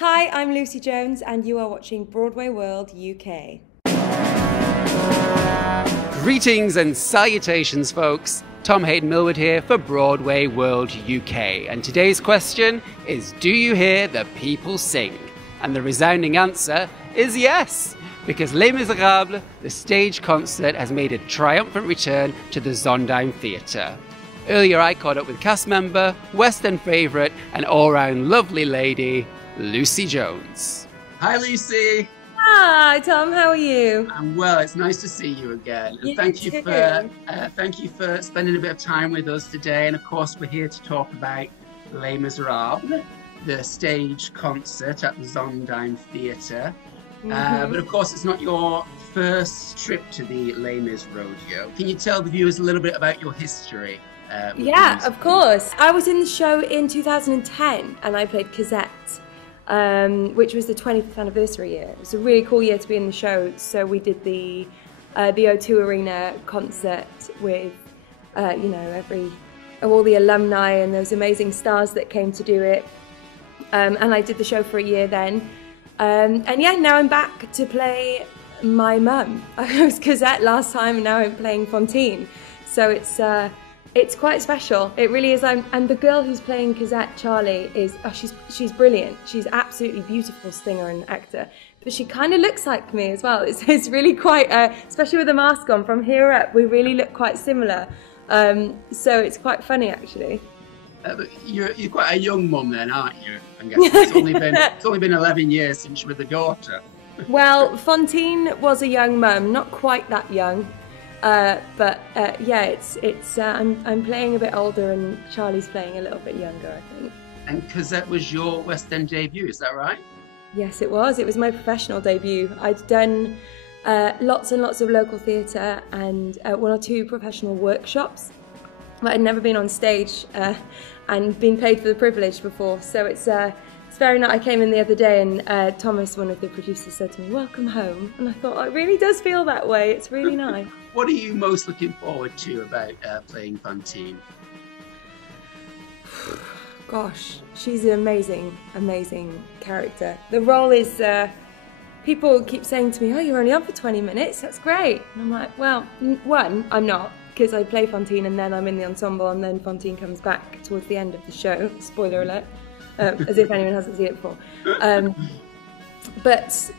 Hi, I'm Lucie Jones and you are watching BroadwayWorld UK. Greetings and salutations, folks. Tom Hayden Millward here for BroadwayWorld UK. And today's question is, do you hear the people sing? And the resounding answer is yes, because Les Misérables The Staged Concert has made a triumphant return to the Sondheim Theatre. Earlier I caught up with cast member, West End favourite and all-round lovely lady, Lucie Jones. Hi, Lucie. Hi, Tom. How are you? I'm well. It's nice to see you again. And thank you for spending a bit of time with us today. And of course, we're here to talk about Les Misérables, the stage concert at the Sondheim Theatre. But of course, it's not your first trip to the Les Mis rodeo. Can you tell the viewers a little bit about your history? Yeah, of course. I was in the show in 2010 and I played Cosette. Which was the 25th anniversary year. It was a really cool year to be in the show. So we did the O2 Arena concert with, all the alumni and those amazing stars that came to do it. And I did the show for a year then. And yeah, now I'm back to play my mum. I was Cosette last time and now I'm playing Fantine. So it's quite special. It really is. And the girl who's playing Cosette, Charlie, she's brilliant. She's absolutely beautiful singer and actor. But she kind of looks like me as well. It's really quite, especially with the mask on, from here up, we really look quite similar. So it's quite funny, actually. But you're quite a young mum then, aren't you? I guess it's only been 11 years since you were the daughter. Well, Fantine was a young mum, not quite that young. Yeah, I'm playing a bit older and Charlie's playing a little bit younger, I think. And Cosette was your West End debut, is that right? Yes, it was. It was my professional debut. I'd done lots and lots of local theatre and one or two professional workshops, but I'd never been on stage and been paid for the privilege before. So it's very nice. I came in the other day and Thomas, one of the producers, said to me, "Welcome home." And I thought, it really does feel that way. It's really nice. What are you most looking forward to about playing Fantine? Gosh, she's an amazing, amazing character. The role is, people keep saying to me, "Oh, you're only on for 20 minutes, that's great." And I'm like, well, one, I'm not, because I play Fantine and then I'm in the ensemble and then Fantine comes back towards the end of the show. Spoiler alert. As if anyone hasn't seen it before. But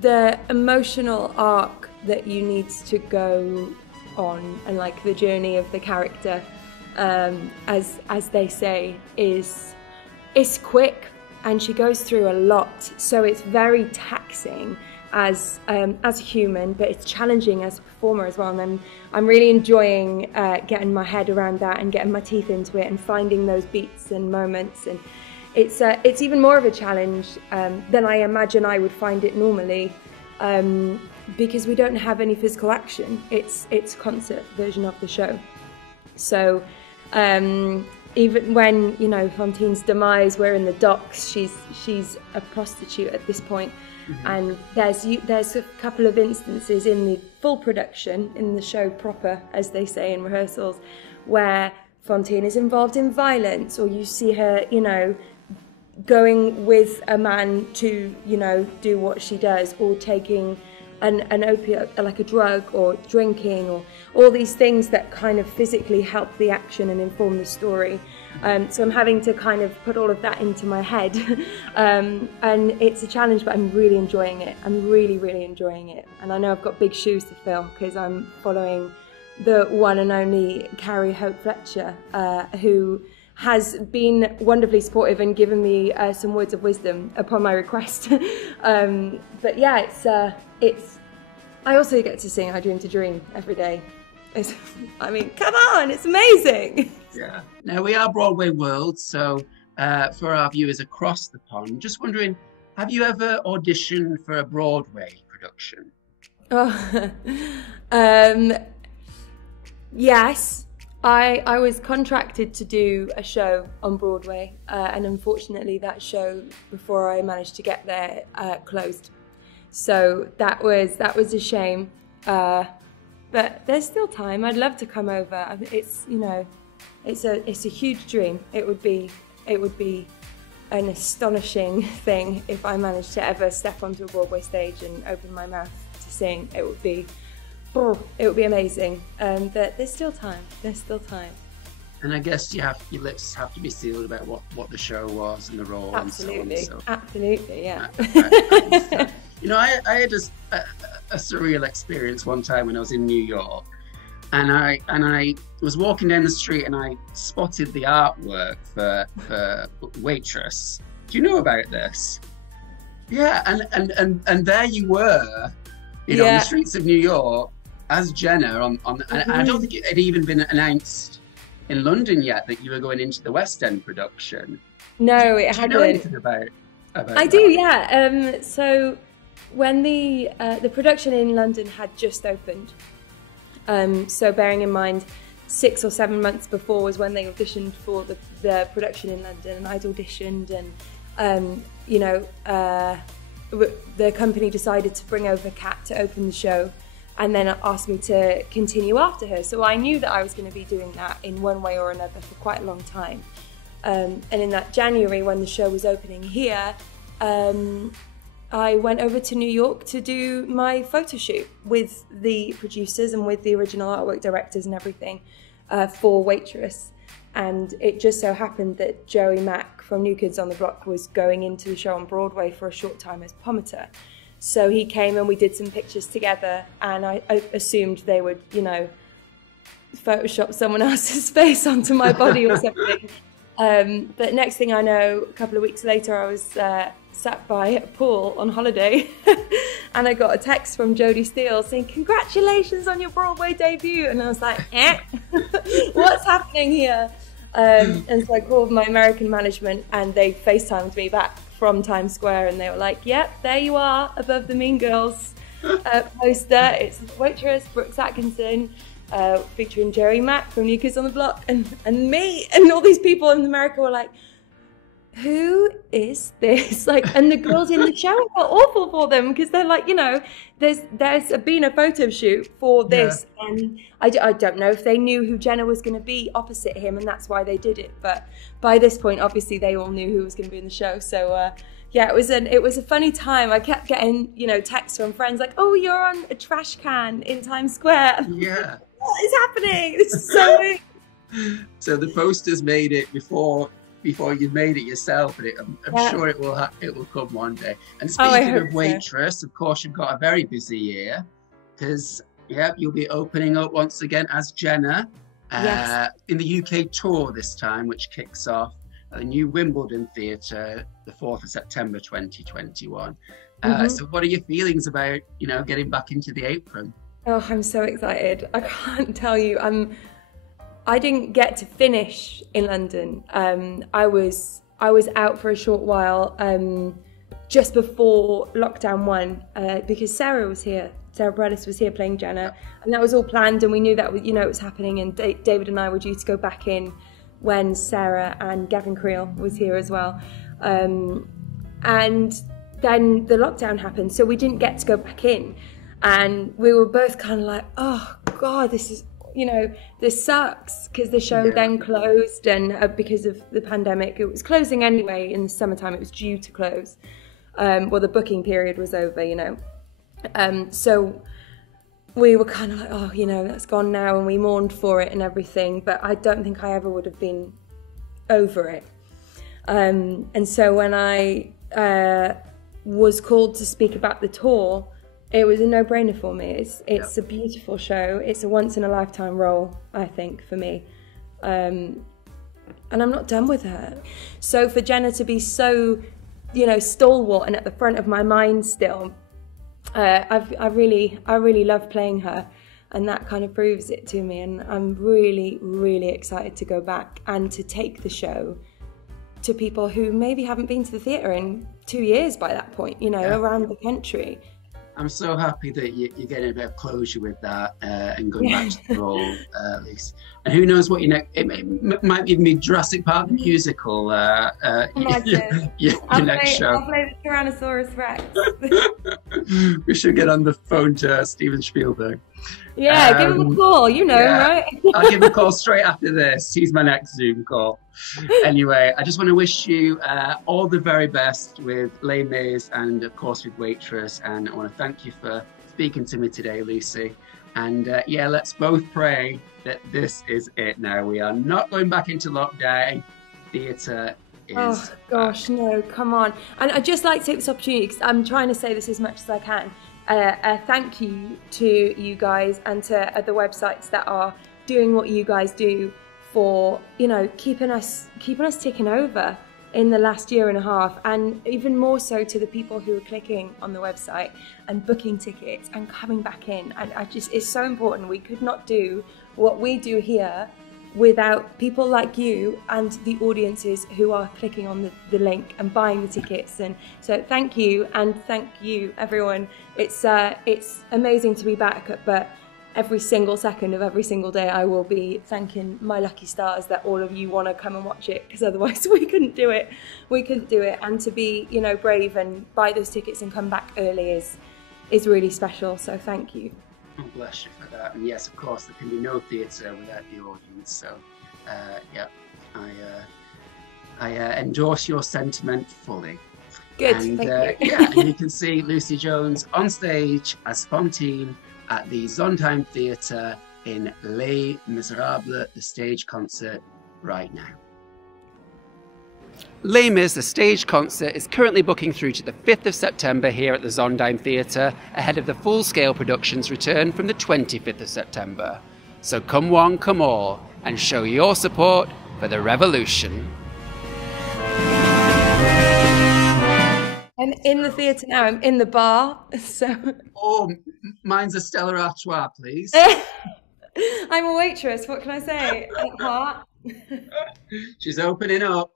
the emotional arc that you need to go on and like the journey of the character, as they say, is quick and she goes through a lot. So it's very taxing as a human, but it's challenging as a performer as well. And I'm really enjoying getting my head around that and getting my teeth into it and finding those beats and moments. And it's even more of a challenge than I imagine I would find it normally, because we don't have any physical action. It's concert version of the show. So even when, Fantine's demise, we're in the docks, she's a prostitute at this point. And there's a couple of instances in the full production, in the show proper, as they say in rehearsals, where Fantine is involved in violence, or you see her, going with a man to, do what she does, or taking an opiate, like a drug, or drinking, or all these things that kind of physically help the action and inform the story. So I'm having to kind of put all of that into my head. And it's a challenge, but I'm really enjoying it. I'm really, really enjoying it. And I know I've got big shoes to fill because I'm following the one and only Carrie Hope Fletcher, who has been wonderfully supportive and given me some words of wisdom upon my request. But yeah, I also get to sing I Dream to Dream every day. Come on, it's amazing. Yeah. Now, we are BroadwayWorld, so for our viewers across the pond, just wondering, have you ever auditioned for a Broadway production? Oh, yes. I was contracted to do a show on Broadway, and unfortunately that show, before I managed to get there, closed. So that was a shame. But there's still time. I'd love to come over. It's a huge dream. It would be an astonishing thing if I managed to ever step onto a Broadway stage and open my mouth to sing. It would be amazing. But there's still time. There's still time. And I guess your lips have to be sealed about what the show was and the role. Absolutely, and so on. So. Absolutely, yeah. You know, I had a surreal experience one time when I was in New York, and I was walking down the street and I spotted the artwork for Waitress. Do you know about this? Yeah, and there you were, on the streets of New York as Jenna and I don't think it had even been announced in London yet that you were going into the West End production. No, it hadn't. Do you know anything about I that? Do, yeah. So when the production in London had just opened, so bearing in mind 6 or 7 months before was when they auditioned for the production in London, and I'd auditioned, and the company decided to bring over Kat to open the show, and then asked me to continue after her. So I knew that I was going to be doing that in one way or another for quite a long time. And in that January, when the show was opening here, I went over to New York to do my photo shoot with the producers and with the original artwork directors and everything for Waitress. And it just so happened that Joey Mack from New Kids on the Block was going into the show on Broadway for a short time as Pomater. So he came and we did some pictures together, and I assumed they would, Photoshop someone else's face onto my body or something. But next thing I know, a couple of weeks later, I was sat by a pool on holiday and I got a text from Jodie Steele saying, "Congratulations on your Broadway debut." And I was like, what's happening here? And so I called my American management and they FaceTimed me back from Times Square, and they were like, "Yep, there you are above the Mean Girls poster. It's Waitress, Brooks Atkinson, featuring Joey Mack from New Kids on the Block, and me." And all these people in America were like, "Who is this?" And the girls in the show felt awful for them, because they're like, there's been a photo shoot for this, and I don't know if they knew who Jenna was going to be opposite him, and that's why they did it. But by this point, obviously, they all knew who was going to be in the show. So it was a funny time. I kept getting texts from friends like, "Oh, you're on a trash can in Times Square." Yeah. What is happening? This is so weird. So the posters made it before you've made it yourself, and I'm sure it will come one day. And speaking of Waitress, of course, you've got a very busy year, because you'll be opening up once again as Jenna in the UK Tour this time, which kicks off at the new Wimbledon Theatre the 4th of September 2021. So what are your feelings about getting back into the apron? Oh, I'm so excited. I can't tell you. I didn't get to finish in London. I was out for a short while just before lockdown 1 because Sarah was here. Sarah Bareilles was here playing Jenna, and that was all planned, and we knew that it was happening. And David and I were due to go back in when Sarah and Gavin Creel was here as well. And then the lockdown happened, so we didn't get to go back in, and we were both kind of like, "Oh God, this is." This sucks, because the show then closed, and because of the pandemic, it was closing anyway in the summertime. It was due to close. The booking period was over, So we were kind of like, "Oh, that's gone now," and we mourned for it and everything, but I don't think I ever would have been over it. And so when I was called to speak about the tour, it was a no-brainer for me. It's a beautiful show. It's a once-in-a-lifetime role, I think, for me. And I'm not done with her. So for Jenna to be so, stalwart and at the front of my mind still, I really love playing her, and that kind of proves it to me. And I'm really, really excited to go back and to take the show to people who maybe haven't been to the theatre in 2 years by that point, around the country. I'm so happy that you're getting a bit of closure with that and going back to the role, at least. And who knows what it might even be Jurassic Park the musical. Your next show. I'll play the Tyrannosaurus Rex. We should get on the phone to Steven Spielberg. Yeah, give him a call. You know him, right? I'll give him a call straight after this. He's my next Zoom call. Anyway, I just want to wish you all the very best with Les Mis and, of course, with Waitress. And I want to thank you for speaking to me today, Lucy. And yeah, let's both pray that this is it now. We are not going back into lockdown. Theatre is Oh, gosh, no, come on. And I'd just like to take this opportunity, because I'm trying to say this as much as I can. Thank you to you guys and to the websites that are doing what you guys do for, you know, keeping us ticking over in the last year and a half, and even more so to the people who are clicking on the website and booking tickets and coming back in. And it's so important. We could not do what we do here without people like you and the audiences who are clicking on the link and buying the tickets. And so thank you, and thank you everyone. It's amazing to be back, but every single second of every single day I will be thanking my lucky stars that all of you want to come and watch it, because otherwise we couldn't do it. And to be, you know, brave and buy those tickets and come back early is really special. So thank you. Oh, bless you for that. And yes, of course, there can be no theatre without the audience. So, yeah, I endorse your sentiment fully. Good, and, thank you. Yeah, and you can see Lucie Jones on stage as Fantine at the Sondheim Theatre in Les Misérables The Staged Concert right now. Les Mis The Staged Concert is currently booking through to the 5th of September here at the Sondheim Theatre, ahead of the full-scale production's return from the 25th of September. So come one, come all, and show your support for the revolution. I'm in the theatre now. I'm in the bar. So. Oh, mine's a Stella Artois, please. I'm a waitress. What can I say? At heart. She's opening up.